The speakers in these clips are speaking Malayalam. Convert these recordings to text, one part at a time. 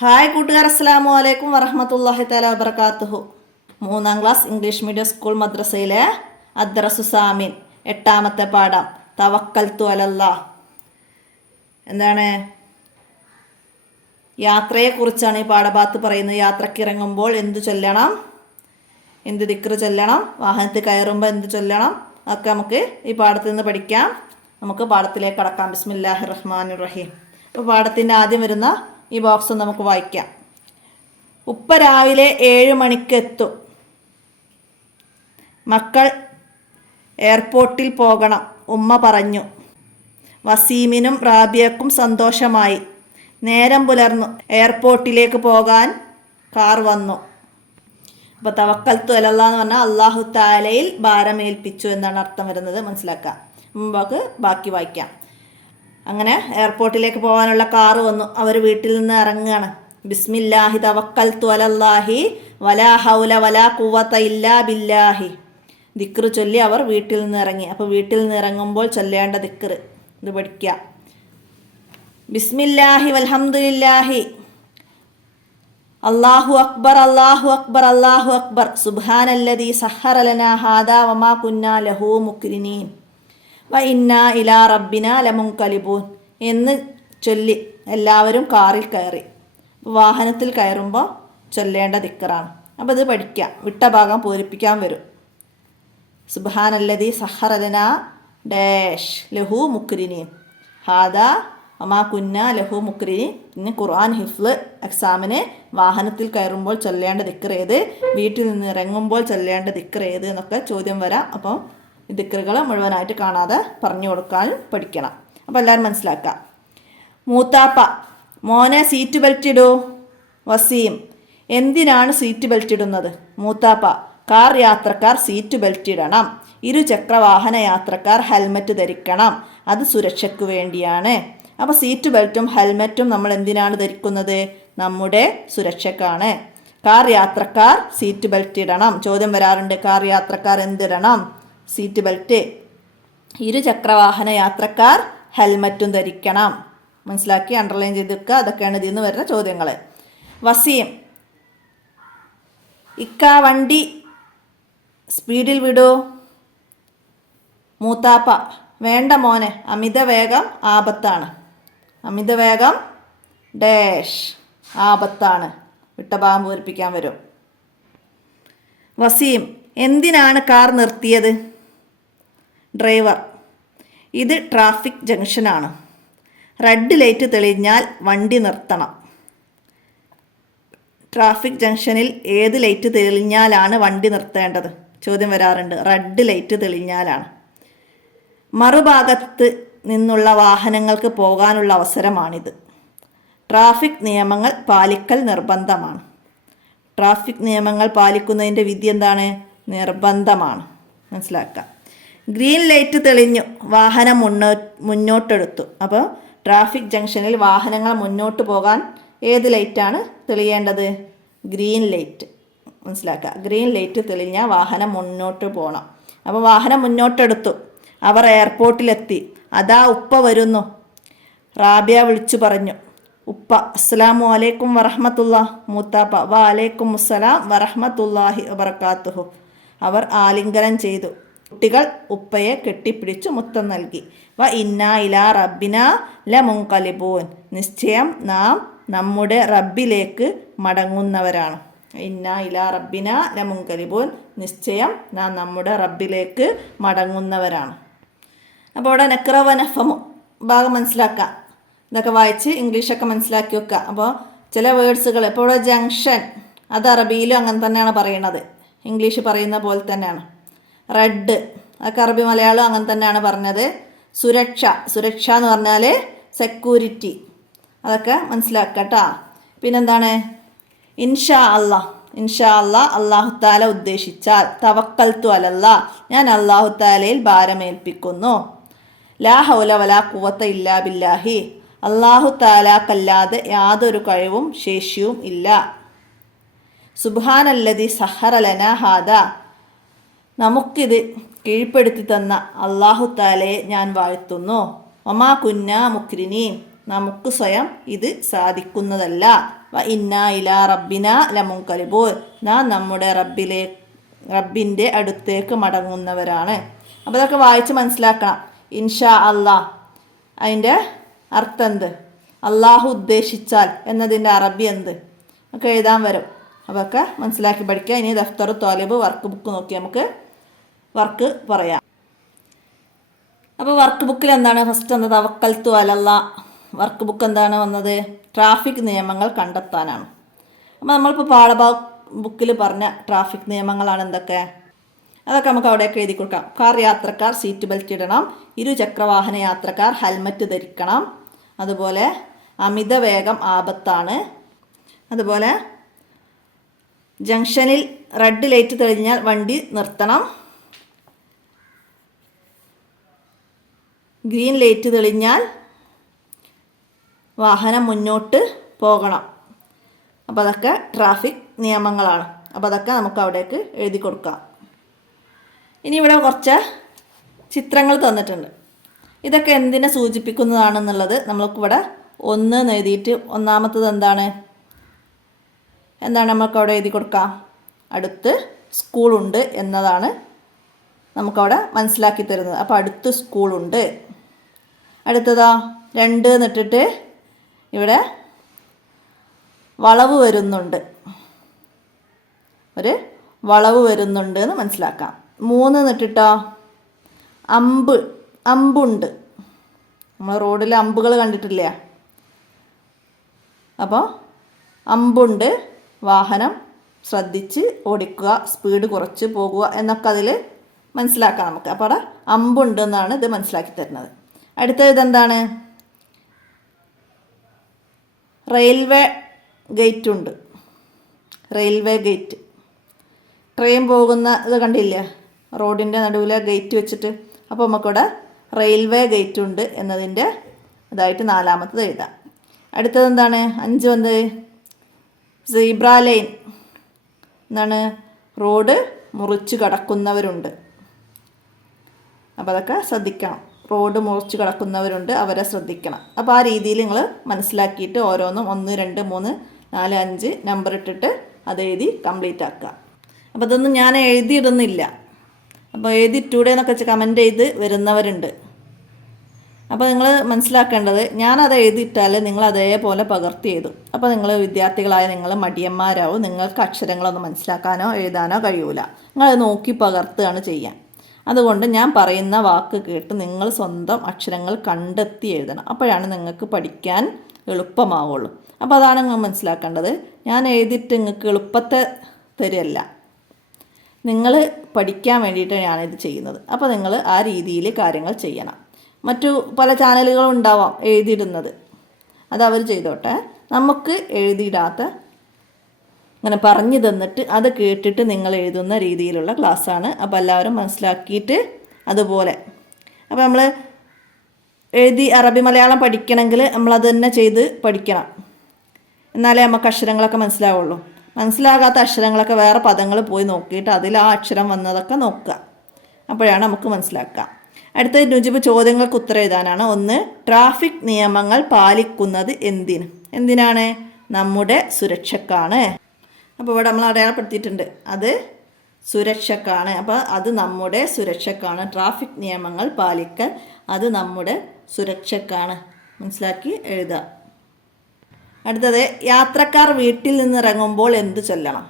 ഹായ് കൂട്ടുകാർ, അസ്സലാമു അലൈക്കും വറഹ്മത്തുള്ളാഹി തആല വബറകാതുഹു. 3ാം class English medium school മദ്രസയിലെ അദ്ദറസു Samin 8ാമത്തെ പാഠം തവക്കൽതു അലല്ലാഹ്. എന്താണ്? യാത്രയെക്കുറിച്ചാണ് ഈ പാഠഭാഗത്ത് പറയുന്നത്. യാത്രക്കിറങ്ങുമ്പോൾ എന്തു ചൊല്ലണം, എന്ത് ദിക്റ് ചൊല്ലണം, വാഹനത്തിൽ കയറുമ്പോൾ എന്ത് ചൊല്ലണം, അതൊക്കെ നമുക്ക് ഈ പാഠത്തിൽ നിന്ന് പഠിക്കാം. നമുക്ക് പാഠത്തിലേക്ക് കടക്കാം. ബിസ്മില്ലാഹിർ റഹ്മാനിർ റഹീം. അപ്പോൾ പാഠത്തിൻ്റെ ആദ്യം വരുന്ന ഈ ബോക്സ് നമുക്ക് വായിക്കാം. ഉപ്പ രാവിലെ 7 മണിക്ക് എത്തും. മക്കൾ എയർപോർട്ടിൽ പോകണം, ഉമ്മ പറഞ്ഞു. വസീമിനും റാബിയക്കും സന്തോഷമായി. നേരം പുലർന്നു. എയർപോർട്ടിലേക്ക് പോകാൻ കാർ വന്നു. അപ്പോൾ തവക്കൽതു അലല്ലാഹ് എന്ന് പറഞ്ഞാൽ അല്ലാഹു തആലയിൽ ഭാരമേൽപ്പിച്ചു എന്നാണ് അർത്ഥം വരുന്നത്. മനസ്സിലാക്കാം. മുമ്പ് ബാക്കി വായിക്കാം. അങ്ങനെ എയർപോർട്ടിലേക്ക് പോകാനുള്ള കാറ് വന്നു. അവർ വീട്ടിൽ നിന്ന് ഇറങ്ങുകയാണ്. ബിസ്മില്ലാഹി തവക്കൽതു അലല്ലാഹി വലാ ഹൗല വലാ ഖുവത ഇല്ലാ ബില്ലാഹി. ദിക്റ് ചൊല്ലി അവർ വീട്ടിൽ നിന്ന് ഇറങ്ങി. അപ്പോൾ വീട്ടിൽ നിന്ന് ഇറങ്ങുമ്പോൾ ചൊല്ലേണ്ട ദിക്റ് ഇത് പഠിക്കുക. ബിസ്മില്ലാഹി വൽഹംദുലില്ലാഹി അല്ലാഹു അക്ബർ അല്ലാഹു അക്ബർ അല്ലാഹു അക്ബർ സുബ്ഹാനല്ലദീ സഹ്ഹറ ലനാ ഹാദാ വമാ കുന്നാ ലഹു മുഖ്രിനീൻ വ ഇന്നാ ഇലാ റബ്ബിനാ ലമുൻകലിബൂൻ എന്ന് ചൊല്ലി എല്ലാവരും കാറിൽ കയറി. വാഹനത്തിൽ കയറുമ്പോൾ ചൊല്ലേണ്ട ദിക്റാണ്. അപ്പോൾ ഇത് പഠിക്കാം. വിട്ട ഭാഗം പൂരിപ്പിക്കാൻ വരും. സുബ്ഹാനല്ലദീ സഹ്ഹറ ലനാ ഡാഷ് ലഹു മുഖ്രിനീൻ ഹാദാ വമാ കുന്നാ ലഹു മുഖ്രിനീൻ. പിന്നെ ഖുർആൻ ഹിഫ്ള് എക്സാമിന് വാഹനത്തിൽ കയറുമ്പോൾ ചൊല്ലേണ്ട ദിക്ർ ഏത്, വീട്ടിൽ നിന്ന് ഇറങ്ങുമ്പോൾ ചൊല്ലേണ്ട ദിക്ർ ഏത് എന്നൊക്കെ ചോദ്യം വരാം. അപ്പോൾ ഈ ദിക്റുകൾ മുഴുവനായിട്ട് കാണാതെ പറഞ്ഞു കൊടുക്കാൻ പഠിക്കണം. അപ്പോൾ എല്ലാവരും മനസ്സിലാക്കുക. മൂത്താപ്പ, മോനെ സീറ്റ് ബെൽറ്റ് ഇടൂ. വസീം, എന്തിനാണ് സീറ്റ് ബെൽറ്റ് ഇടുന്നത്? മൂത്താപ്പ, കാർ യാത്രക്കാർ സീറ്റ് ബെൽറ്റ് ഇടണം. ഇരുചക്രവാഹന യാത്രക്കാർ ഹെൽമറ്റ് ധരിക്കണം. അത് സുരക്ഷയ്ക്ക് വേണ്ടിയാണ്. അപ്പോൾ സീറ്റ് ബെൽറ്റും ഹെൽമറ്റും നമ്മൾ എന്തിനാണ് ധരിക്കുന്നത്? നമ്മുടെ സുരക്ഷക്കാണ്. കാർ യാത്രക്കാർ സീറ്റ് ബെൽറ്റ് ഇടണം. ചോദ്യം വരാറുണ്ട്, കാർ യാത്രക്കാർ എന്തിടണം? Seat belt. ഇരുചക്രവാഹന യാത്രക്കാർ ഹെൽമറ്റും ധരിക്കണം. മനസ്സിലാക്കി അണ്ടർലൈൻ ചെയ്ത് വെക്കുക. അതൊക്കെയാണ് ഇതിൽ നിന്ന് വരുന്ന ചോദ്യങ്ങൾ. വസീം, ഇക്ക വണ്ടി സ്പീഡിൽ വിടൂ. മൂത്താപ്പ, വേണ്ട മോനെ, അമിത വേഗം ആപത്താണ്. അമിത വേഗം ഡാഷ് ആപത്താണ്. വിട്ട ഭാഗം പൂരിപ്പിക്കാൻ വരും. വസീം, എന്തിനാണ് കാർ നിർത്തിയത്? ഡ്രൈവർ, ഇത് ട്രാഫിക് ജംഗ്ഷനാണ്. റെഡ് ലൈറ്റ് തെളിഞ്ഞാൽ വണ്ടി നിർത്തണം. ട്രാഫിക് ജംഗ്ഷനിൽ ഏത് ലൈറ്റ് തെളിഞ്ഞാലാണ് വണ്ടി നിർത്തേണ്ടത്? ചോദ്യം വരാറുണ്ട്. റെഡ് ലൈറ്റ് തെളിഞ്ഞാലാണ്. മറുഭാഗത്ത് നിന്നുള്ള വാഹനങ്ങൾക്ക് പോകാനുള്ള അവസരമാണിത്. ട്രാഫിക് നിയമങ്ങൾ പാലിക്കൽ നിർബന്ധമാണ്. ട്രാഫിക് നിയമങ്ങൾ പാലിക്കുന്നതിൻ്റെ വിധി എന്താണ്? നിർബന്ധമാണ്. മനസ്സിലാക്കുക. ഗ്രീൻ ലൈറ്റ് തെളിഞ്ഞു, വാഹനം മുന്നോട്ടെടുത്തു. അപ്പോൾ ട്രാഫിക് ജംഗ്ഷനിൽ വാഹനങ്ങൾ മുന്നോട്ട് പോകാൻ ഏത് ലൈറ്റാണ് തെളിയേണ്ടത്? Green light. മനസ്സിലാക്കുക. ഗ്രീൻ ലൈറ്റ് തെളിഞ്ഞാൽ വാഹനം മുന്നോട്ട് പോകണം. അപ്പോൾ വാഹനം മുന്നോട്ടെടുത്തു. അവർ എയർപോർട്ടിലെത്തി. അതാ ഉപ്പ വരുന്നു. റാബിയ വിളിച്ചു പറഞ്ഞു. ഉപ്പ, അസ്സലാമു അലൈക്കും വറഹ്മത്തുള്ളാഹ്. മൂത്താപ്പ, വഅലൈക്കും അസ്സലാം വറഹ്മത്തുള്ളാഹി വബറകാതുഹു. അവർ ആലിംഗനം ചെയ്തു. കുട്ടികൾ ഉപ്പയെ കെട്ടിപ്പിടിച്ചു മുത്തം നൽകി. വ ഇന്നാ ഇലാ റബ്ബിനാ ലമുൻകലിബൂൻ. നിശ്ചയം നാം നമ്മുടെ റബ്ബിലേക്ക് മടങ്ങുന്നവരാണ്. ഇന്നാ ഇലാ റബ്ബിനാ ലമുൻകലിബൂൻ. നിശ്ചയം നാം നമ്മുടെ റബ്ബിലേക്ക് മടങ്ങുന്നവരാണ്. അപ്പോൾ ഇവിടെ നക്റ വ നഫ്ഹം ഭാഗം മനസ്സിലാക്കുക. ഇതൊക്കെ വായിച്ച് ഇംഗ്ലീഷൊക്കെ മനസ്സിലാക്കി വെക്കുക. അപ്പോൾ ചില വേർഡ്സുകൾ, ഇപ്പോൾ ഇവിടെ ജംഗ്ഷൻ, അത് അറബിയിലും അങ്ങനെ തന്നെയാണ് പറയുന്നത്. ഇംഗ്ലീഷ് പറയുന്ന പോലെ തന്നെയാണ്. റെഡ്, അതൊക്കെ അറബി മലയാളം അങ്ങനെ തന്നെയാണ് പറഞ്ഞത്. സുരക്ഷ, സുരക്ഷ എന്ന് പറഞ്ഞാൽ സെക്യൂരിറ്റി, അതൊക്കെ മനസ്സിലാക്കുക കേട്ടോ. പിന്നെന്താണ്? ഇൻഷാ അല്ലാഹ്. ഇൻഷാ അല്ലാഹ്, അല്ലാഹു തആല ഉദ്ദേശിച്ചാൽ. തവക്കൽതു അലല്ലാഹ്, ഞാൻ അല്ലാഹു തആലയിൽ ഭാരമേൽപ്പിക്കുന്നു. ലാ ഹൗല വലാ ഖുവത ഇല്ലാ ബില്ലാഹി, അല്ലാഹു തആലക്കല്ലാതെ യാതൊരു കഴിവും ശേഷിയും ഇല്ല. സുബ്ഹാനല്ലദീ സഹ്ഹറ ലനാ ഹാദാ, നമുക്കിത് കീഴ്പ്പെടുത്തി തന്ന അല്ലാഹു തആലയെ ഞാൻ വാഴ്ത്തുന്നു. വമാ കുന്നാ മുക്രിനീൻ, നമുക്ക് സ്വയം ഇത് സാധിക്കുന്നതല്ല. വ ഇന്നാ ഇലാ റബ്ബിന ലമുൻകലിബൂൻ, നാം നമ്മുടെ റബ്ബിൻ്റെ അടുത്തേക്ക് മടങ്ങുന്നവരാണ്. അപ്പോൾ ഇതൊക്കെ വായിച്ച് മനസ്സിലാക്കണം. ഇൻഷാ അല്ലാഹ് അതിൻ്റെ അർത്ഥം എന്ത്, അള്ളാഹു ഉദ്ദേശിച്ചാൽ എന്നതിൻ്റെ അറബി എന്ത് ഒക്കെ എഴുതാൻ വരും. അതൊക്കെ മനസ്സിലാക്കി പഠിക്കുക. ഇനി ദഫ്തർ ത്വാലിബ് വർക്ക് ബുക്ക് നോക്കി നമുക്ക് വർക്ക് പറയാം. അപ്പോൾ വർക്ക് ബുക്കിൽ എന്താണ് ഫസ്റ്റ് എന്താ, തവക്കൽത്തു അലല്ലാഹ്. വർക്ക് ബുക്ക് എന്താണ് വന്നത്, ട്രാഫിക് നിയമങ്ങൾ കണ്ടെത്താനാണ്. അപ്പോൾ നമ്മളിപ്പോൾ ബുക്കിൽ പറഞ്ഞ ട്രാഫിക് നിയമങ്ങളാണ് എന്തൊക്കെ, അതൊക്കെ നമുക്ക് അവിടെയൊക്കെ എഴുതി കൊടുക്കാം. കാർ യാത്രക്കാർ സീറ്റ് ബെൽറ്റ് ഇടണം, ഇരുചക്രവാഹന യാത്രക്കാർ ഹെൽമറ്റ് ധരിക്കണം, അതുപോലെ അമിത വേഗം ആപത്താണ്, അതുപോലെ ജംഗ്ഷനിൽ റെഡ് ലൈറ്റ് തെളിഞ്ഞാൽ വണ്ടി നിർത്തണം, ഗ്രീൻ ലൈറ്റ് തെളിഞ്ഞാൽ വാഹനം മുന്നോട്ട് പോകണം. അപ്പോൾ അതൊക്കെ ട്രാഫിക് നിയമങ്ങളാണ്. അപ്പോൾ അതൊക്കെ നമുക്ക് അവിടേക്ക് എഴുതി കൊടുക്കാം. ഇനി ഇവിടെ കുറച്ച് ചിത്രങ്ങൾ തന്നിട്ടുണ്ട്. ഇതൊക്കെ എന്തിനെ സൂചിപ്പിക്കുന്നതാണെന്നുള്ളത് നമ്മൾക്കിവിടെ ഒന്ന് എഴുതിയിട്ട് ഒന്നാമത്തത് എന്താണ് നമുക്ക് അവിടെ എഴുതി കൊടുക്കാം. അടുത്ത് സ്കൂളുണ്ട് എന്നതാണ് നമുക്കവിടെ മനസ്സിലാക്കി തരുന്നത്. അപ്പോൾ അടുത്ത് സ്കൂളുണ്ട്. അടുത്തതോ 2 എന്നിട്ടിട്ട് ഇവിടെ വളവ് വരുന്നുണ്ട്, ഒരു വളവ് വരുന്നുണ്ട് എന്ന് മനസ്സിലാക്കാം. 3 എന്നിട്ടിട്ടോ അമ്പുണ്ട്. നമ്മൾ റോഡിൽ അമ്പുകൾ കണ്ടിട്ടില്ലേ, അപ്പോൾ അമ്പുണ്ട്, വാഹനം ശ്രദ്ധിച്ച് ഓടിക്കുക, സ്പീഡ് കുറച്ച് പോകുക എന്നൊക്കെ അതിൽ മനസ്സിലാക്കാം നമുക്ക്. അപ്പോൾ അവിടെ അമ്പുണ്ട് എന്നാണ് ഇത് മനസ്സിലാക്കി തരുന്നത്. അടുത്തത് ഇതെന്താണ്, റെയിൽവേ ഗേറ്റ് ഉണ്ട്. റെയിൽവേ ഗേറ്റ്, ട്രെയിൻ പോകുന്ന ഇത് കണ്ടില്ലേ, റോഡിൻ്റെ നടുവിലെ ഗേറ്റ് വെച്ചിട്ട്. അപ്പോൾ നമുക്കിവിടെ റെയിൽവേ ഗേറ്റ് ഉണ്ട് എന്നതിൻ്റെ ഇതായിട്ട് 4ാമത്തത് എഴുതാം. അടുത്തത് എന്താണ്, 5 വന്നത് സീബ്ര ലൈൻ. എന്താണ്, റോഡ് മുറിച്ച് കടക്കുന്നവരുണ്ട്. അപ്പോൾ അതൊക്കെ ശ്രദ്ധിക്കണം. റോഡ് മുറിച്ച് കടക്കുന്നവരുണ്ട്, അവരെ ശ്രദ്ധിക്കണം. അപ്പോൾ ആ രീതിയിൽ നിങ്ങൾ മനസ്സിലാക്കിയിട്ട് ഓരോന്നും 1, 2, 3, 4, 5 നമ്പർ ഇട്ടിട്ട് അത് എഴുതി കംപ്ലീറ്റ് ആക്കുക. അപ്പോൾ ഇതൊന്നും ഞാൻ എഴുതിയിടുന്നില്ല. അപ്പോൾ എഴുതിയിട്ടൂടെ എന്നൊക്കെ വെച്ച് കമൻറ്റ് ചെയ്ത് വരുന്നവരുണ്ട്. അപ്പോൾ നിങ്ങൾ മനസ്സിലാക്കേണ്ടത്, ഞാനത് എഴുതിയിട്ടാൽ നിങ്ങൾ അതേപോലെ പകർത്തി എഴുതും. അപ്പോൾ നിങ്ങൾ വിദ്യാർത്ഥികളായ നിങ്ങൾ മടിയന്മാരാവും. നിങ്ങൾക്ക് അക്ഷരങ്ങളൊന്നും മനസ്സിലാക്കാനോ എഴുതാനോ കഴിയൂല. നിങ്ങളത് നോക്കി പകർത്തുകയാണ് ചെയ്യുക. അതുകൊണ്ട് ഞാൻ പറയുന്ന വാക്ക് കേട്ട് നിങ്ങൾ സ്വന്തം അക്ഷരങ്ങൾ കണ്ടെത്തി എഴുതണം. അപ്പോഴാണ് നിങ്ങൾക്ക് പഠിക്കാൻ എളുപ്പമാവുള്ളൂ. അപ്പോൾ അതാണ് നിങ്ങൾ മനസ്സിലാക്കേണ്ടത്. ഞാൻ എഴുതിയിട്ട് നിങ്ങൾക്ക് എളുപ്പത്തെ തരില്ല, നിങ്ങൾ പഠിക്കാൻ വേണ്ടിയിട്ട് ഞാനിത് ചെയ്യുന്നത്. അപ്പോൾ നിങ്ങൾ ആ രീതിയിൽ കാര്യങ്ങൾ ചെയ്യണം. മറ്റു പല ചാനലുകളും ഉണ്ടാവാം എഴുതിയിടുന്നത്, അത് അവർ ചെയ്തോട്ടെ. നമുക്ക് എഴുതിയിടാത്ത അങ്ങനെ പറഞ്ഞു തന്നിട്ട് അത് കേട്ടിട്ട് നിങ്ങൾ എഴുതുന്ന രീതിയിലുള്ള ക്ലാസ്സാണ്. അപ്പോൾ എല്ലാവരും മനസ്സിലാക്കിയിട്ട് അതുപോലെ. അപ്പോൾ നമ്മൾ എഴുതി അറബി മലയാളം പഠിക്കണമെങ്കിൽ നമ്മളത് തന്നെ ചെയ്ത് പഠിക്കണം. എന്നാലേ നമുക്ക് അക്ഷരങ്ങളൊക്കെ മനസ്സിലാവുള്ളൂ. മനസ്സിലാകാത്ത അക്ഷരങ്ങളൊക്കെ വേറെ പദങ്ങൾ പോയി നോക്കിയിട്ട് അതിൽ ആ അക്ഷരം വന്നതൊക്കെ നോക്കുക. അപ്പോഴാണ് നമുക്ക് മനസ്സിലാക്കുക. അടുത്ത നുജിബ് ചോദ്യങ്ങൾക്ക് ഉത്തരം എഴുതാനാണ്. 1, ട്രാഫിക് നിയമങ്ങൾ പാലിക്കുന്നത് എന്തിനാണ്? നമ്മുടെ സുരക്ഷക്കാണ്. അപ്പോൾ ഇവിടെ നമ്മൾ അടയാളപ്പെടുത്തിയിട്ടുണ്ട്, അത് സുരക്ഷക്കാണ്. അപ്പോൾ അത് നമ്മുടെ സുരക്ഷക്കാണ്. ട്രാഫിക് നിയമങ്ങൾ പാലിക്കൽ അത് നമ്മുടെ സുരക്ഷക്കാണ്. മനസ്സിലാക്കി എഴുതുക. അടുത്തത്, യാത്രക്കാർ വീട്ടിൽ നിന്ന് ഇറങ്ങുമ്പോൾ എന്ത് ചൊല്ലണം?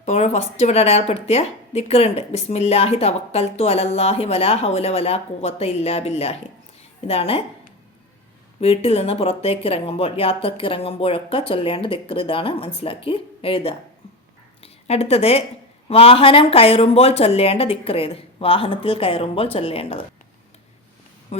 അപ്പോൾ ഫസ്റ്റ് ഇവിടെ അടയാളപ്പെടുത്തിയ ദിക്റുണ്ട്. ബിസ്മില്ലാഹി തവക്കൽത്തു അലല്ലാഹി വലാ ഹൗല വലാ ഖുവത ഇല്ലാ ബില്ലാഹി. ഇതാണ് വീട്ടിൽ നിന്ന് പുറത്തേക്ക് ഇറങ്ങുമ്പോൾ, യാത്രക്ക് ഇറങ്ങുമ്പോഴൊക്കെ ചൊല്ലേണ്ട ദിക്ർ. ഇതാണ്, മനസ്സിലാക്കി എഴുതുക. അടുത്തത്, വാഹനം കയറുമ്പോൾ ചൊല്ലേണ്ട ദിക്ർ ഏത്? വാഹനത്തിൽ കയറുമ്പോൾ ചൊല്ലേണ്ടത്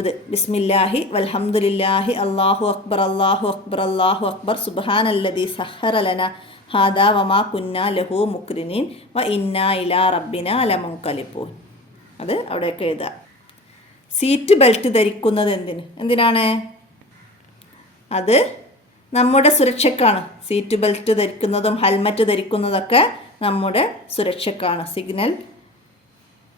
ഇത് ബിസ്മില്ലാഹി വൽഹംദുലില്ലാഹി അല്ലാഹു അക്ബർ അല്ലാഹു അക്ബർ അല്ലാഹു അക്ബർ സുബ്ഹാനല്ലദീ സഹ്ഹറ ലനാ ഹാദാ വമാ കുന്നാ ലഹു മുക്രിനീൻ വ ഇന്നാ ഇലാ റബ്ബിനാ ലമുൻകലിബൂൻ. അത് അവിടെയൊക്കെ എഴുതുക. സീറ്റ് ബെൽറ്റ് ധരിക്കുന്നത് എന്തിനാണ്? അത് നമ്മുടെ സുരക്ഷക്കാണ്. സീറ്റ് ബെൽറ്റ് ധരിക്കുന്നതും ഹെൽമറ്റ് ധരിക്കുന്നതൊക്കെ നമ്മുടെ സുരക്ഷക്കാണ്. സിഗ്നൽ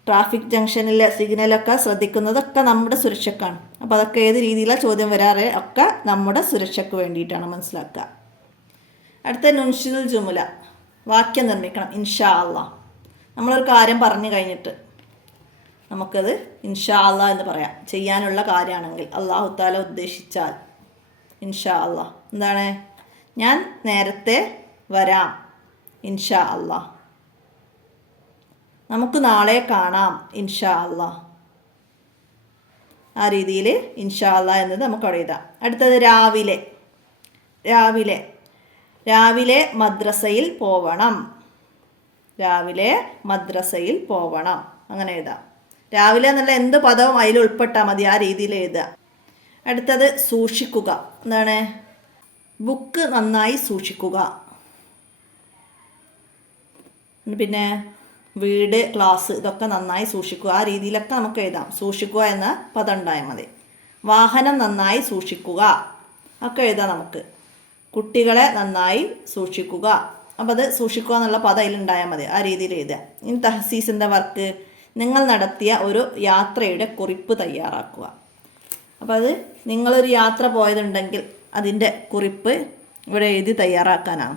ട്രാഫിക് ജംഗ്ഷനിലെ സിഗ്നലൊക്കെ ശ്രദ്ധിക്കുന്നതൊക്കെ നമ്മുടെ സുരക്ഷക്കാണ്. അപ്പോൾ അതൊക്കെ ഏത് രീതിയിലാണ് ചോദ്യം വരാറ്, ഒക്കെ നമ്മുടെ സുരക്ഷയ്ക്ക് വേണ്ടിയിട്ടാണ്, മനസ്സിലാക്കുക. അടുത്ത നുൻഷിദുൽ ജുമുല, വാക്യം നിർമ്മിക്കണം. ഇൻഷാ അള്ളാ, നമ്മളൊരു കാര്യം പറഞ്ഞു കഴിഞ്ഞിട്ട് നമുക്കത് ഇൻഷാ അള്ളാ എന്ന് പറയാം. ചെയ്യാനുള്ള കാര്യമാണെങ്കിൽ അള്ളാഹു താല ഉദ്ദേശിച്ചാൽ ഇൻഷാ അള്ളാ. എന്താണ്? ഞാൻ നേരത്തെ വരാം ഇൻഷാ അള്ളാ. നമുക്ക് നാളെ കാണാം ഇൻഷാ അള്ളാ. ആ രീതിയിൽ ഇൻഷാ അള്ളാ എന്നത് നമുക്ക് അവിടെ എഴുതാം. അടുത്തത് രാവിലെ. രാവിലെ രാവിലെ മദ്രസയിൽ പോവണം. രാവിലെ മദ്രസയിൽ പോവണം, അങ്ങനെ എഴുതാം. രാവിലെ എന്നുള്ള എന്ത് പദവും അതിൽ ഉൾപ്പെട്ടാൽ മതി, ആ രീതിയിൽ എഴുതുക. അടുത്തത് സൂക്ഷിക്കുക. എന്താണ്? ബുക്ക് നന്നായി സൂക്ഷിക്കുക. പിന്നെ വീട്, ക്ലാസ്, ഇതൊക്കെ നന്നായി സൂക്ഷിക്കുക, ആ രീതിയിലൊക്കെ നമുക്ക് എഴുതാം. സൂക്ഷിക്കുക എന്ന പദം ഉണ്ടായാൽ മതി. വാഹനം നന്നായി സൂക്ഷിക്കുക ഒക്കെ എഴുതാം നമുക്ക്. കുട്ടികളെ നന്നായി സൂക്ഷിക്കുക, അപ്പോൾ അത് സൂക്ഷിക്കുക എന്നുള്ള പദം അതിലുണ്ടായാൽ മതി, ആ രീതിയിൽ എഴുതുക. ഇനി തഹസീസിൻ്റെ വർക്ക്, നിങ്ങൾ നടത്തിയ ഒരു യാത്രയുടെ കുറിപ്പ് തയ്യാറാക്കുക. അപ്പോൾ അത് നിങ്ങളൊരു യാത്ര പോയതുണ്ടെങ്കിൽ അതിൻ്റെ കുറിപ്പ് ഇവിടെ എഴുതി തയ്യാറാക്കാനാണ്.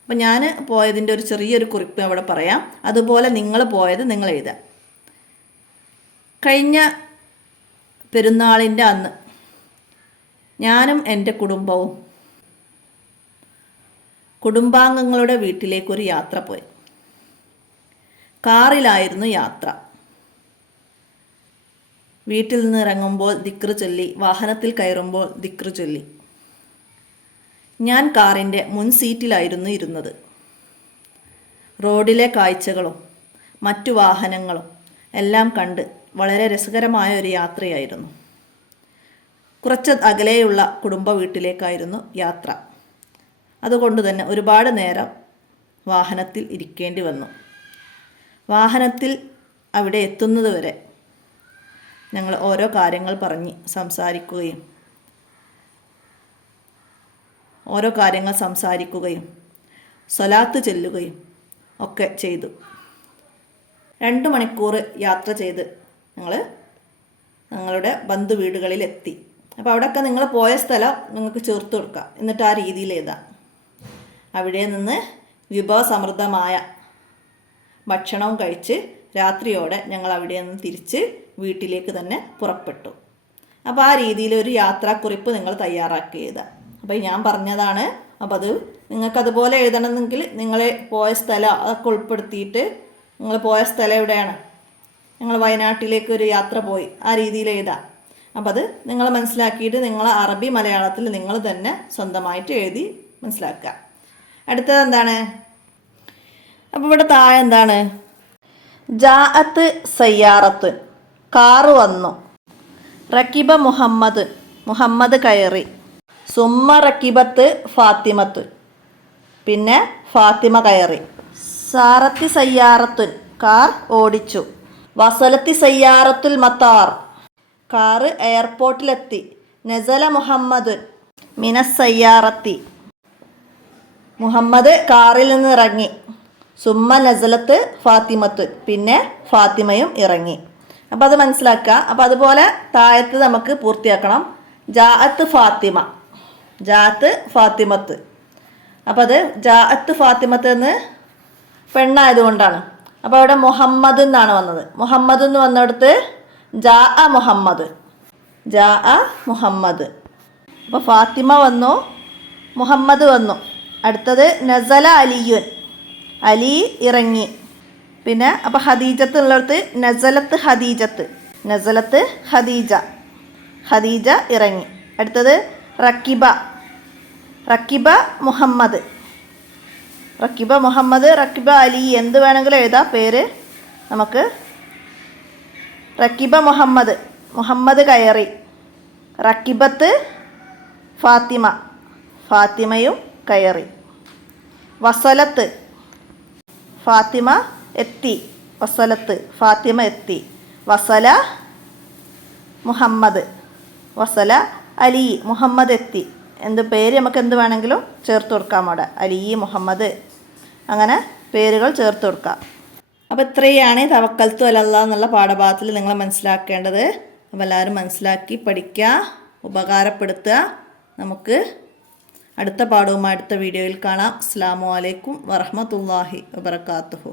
അപ്പോൾ ഞാൻ പോയതിൻ്റെ ഒരു ചെറിയൊരു കുറിപ്പ് അവിടെ പറയാം. അതുപോലെ നിങ്ങൾ പോയത് നിങ്ങൾ എഴുതുക. കഴിഞ്ഞ പെരുന്നാളിൻ്റെ അന്ന് ഞാനും എൻ്റെ കുടുംബാംഗങ്ങളുടെ വീട്ടിലേക്കൊരു യാത്ര പോയി. കാറിലായിരുന്നു യാത്ര. വീട്ടിൽ നിന്ന് ഇറങ്ങുമ്പോൾ ദിക്ർ ചൊല്ലി, വാഹനത്തിൽ കയറുമ്പോൾ ദിക്ർ ചൊല്ലി. ഞാൻ കാറിൻ്റെ മുൻ സീറ്റിലായിരുന്നു ഇരുന്നത്. റോഡിലെ കാഴ്ചകളും മറ്റു വാഹനങ്ങളും എല്ലാം കണ്ട് വളരെ രസകരമായ ഒരു യാത്രയായിരുന്നു. കുറച്ച് അകലെയുള്ള കുടുംബ വീട്ടിലേക്കായിരുന്നു യാത്ര. അതുകൊണ്ട് തന്നെ ഒരുപാട് നേരം വാഹനത്തിൽ ഇരിക്കേണ്ടി വന്നു. വാഹനത്തിൽ അവിടെ എത്തുന്നതുവരെ ഞങ്ങൾ ഓരോ കാര്യങ്ങൾ പറഞ്ഞ് സംസാരിക്കുകയും സ്വലാത്ത് ചെല്ലുകയും ഒക്കെ ചെയ്തു. 2 മണിക്കൂർ യാത്ര ചെയ്ത് ഞങ്ങളുടെ ബന്ധു വീടുകളിലെത്തി. അപ്പോൾ അവിടെയൊക്കെ നിങ്ങൾ പോയ സ്ഥലം നിങ്ങൾക്ക് ചേർത്ത് കൊടുക്കുക, എന്നിട്ട് ആ രീതിയിൽ എഴുതാം. അവിടെ നിന്ന് വിഭവസമൃദ്ധമായ ഭക്ഷണവും കഴിച്ച് രാത്രിയോടെ ഞങ്ങൾ അവിടെ നിന്ന് തിരിച്ച് വീട്ടിലേക്ക് തന്നെ പുറപ്പെട്ടു. അപ്പോൾ ആ രീതിയിൽ ഒരു യാത്രാക്കുറിപ്പ് നിങ്ങൾ തയ്യാറാക്കി എഴുതാം. അപ്പോൾ ഞാൻ പറഞ്ഞതാണ്. അപ്പോൾ അത് നിങ്ങൾക്കതുപോലെ എഴുതണമെങ്കിൽ നിങ്ങൾ പോയ സ്ഥലം അതൊക്കെ ഉൾപ്പെടുത്തിയിട്ട്, നിങ്ങൾ പോയ സ്ഥലം എവിടെയാണ്, ഞങ്ങൾ വയനാട്ടിലേക്ക് ഒരു യാത്ര പോയി, ആ രീതിയിൽ എഴുതാം. അപ്പോൾ അത് നിങ്ങൾ മനസ്സിലാക്കിയിട്ട് നിങ്ങൾ അറബി മലയാളത്തിൽ നിങ്ങൾ തന്നെ സ്വന്തമായിട്ട് എഴുതി മനസ്സിലാക്കുക. അടുത്തത് എന്താണ്? അപ്പോൾ ഇവിടെ താഴെ എന്താണ്? ജാഅത്ത് സയ്യാറത്തുൻ, കാറ് വന്നു. റക്കിബ മുഹമ്മദ് കയറി. സുമ്മ റക്കിബത്ത് ഫാത്തിമത്തുൻ, പിന്നെ ഫാത്തിമ കയറി. സാറത്തി സയ്യാറത്തുൻ, കാർ ഓടിച്ചു. വസലത്തി സയ്യാറത്തുൽ മത്താർ, കാറ് എയർപോർട്ടിലെത്തി. നസല മുഹമ്മദുൻ മിനസ് സയ്യാറത്തി, മുഹമ്മദ് കാറിൽ നിന്ന് ഇറങ്ങി. സുമ്മ നസലത്ത് ഫാത്തിമത്ത്, പിന്നെ ഫാത്തിമയും ഇറങ്ങി. അപ്പോൾ അത് മനസ്സിലാക്കുക. അപ്പോൾ അതുപോലെ താഴത്ത് നമുക്ക് പൂർത്തിയാക്കണം. ജാഅത്ത് ഫാത്തിമത്ത്. അപ്പോൾ അത് ജാഅത്ത് ഫാത്തിമത്ത് എന്ന് പെണ്ണായതുകൊണ്ടാണ്. അപ്പോൾ അവിടെ മുഹമ്മദ് എന്നാണ് വന്നത്. മുഹമ്മദ് എന്ന് വന്നിടത്ത് ജാഅ മുഹമ്മദ്. അപ്പോൾ ഫാത്തിമ വന്നു, മുഹമ്മദ് വന്നു. അടുത്തത് നസല അലിയുൻ, അലി ഇറങ്ങി. പിന്നെ അപ്പോൾ ഹദീജത്ത് ഉള്ളിടത്ത് നസലത്ത് ഖദീജ ഇറങ്ങി. അടുത്തത് റക്കിബ മുഹമ്മദ്, റക്കിബ അലി, എന്ത് വേണമെങ്കിലും എഴുതാം പേര് നമുക്ക്. റക്കിബ മുഹമ്മദ് കയറി. റക്കിബത്ത് ഫാത്തിമയും കയറി. വസലത്ത് ഫാത്തിമ എത്തി. ഫാത്തിമ എത്തി. വസല അലി, മുഹമ്മദ് എത്തി. എന്ത് പേര് നമുക്ക് എന്ത് വേണമെങ്കിലും ചേർത്ത് കൊടുക്കാം അവിടെ. അലി, മുഹമ്മദ്, അങ്ങനെ പേരുകൾ ചേർത്ത് കൊടുക്കാം. അപ്പോൾ ഇത്രയാണ് തവക്കൽത്തു അലല്ലാഹ് എന്നുള്ള പാഠഭാഗത്തിൽ നിങ്ങൾ മനസ്സിലാക്കേണ്ടത്. അപ്പോൾ എല്ലാവരും മനസ്സിലാക്കി പഠിക്കുക, ഉപകാരപ്പെടുത്തുക. നമുക്ക് അടുത്ത പാഠവുമായി അടുത്ത വീഡിയോയിൽ കാണാം. അസ്സലാമു അലൈക്കും വറഹ്മത്തുള്ളാഹി വബറകാതുഹു.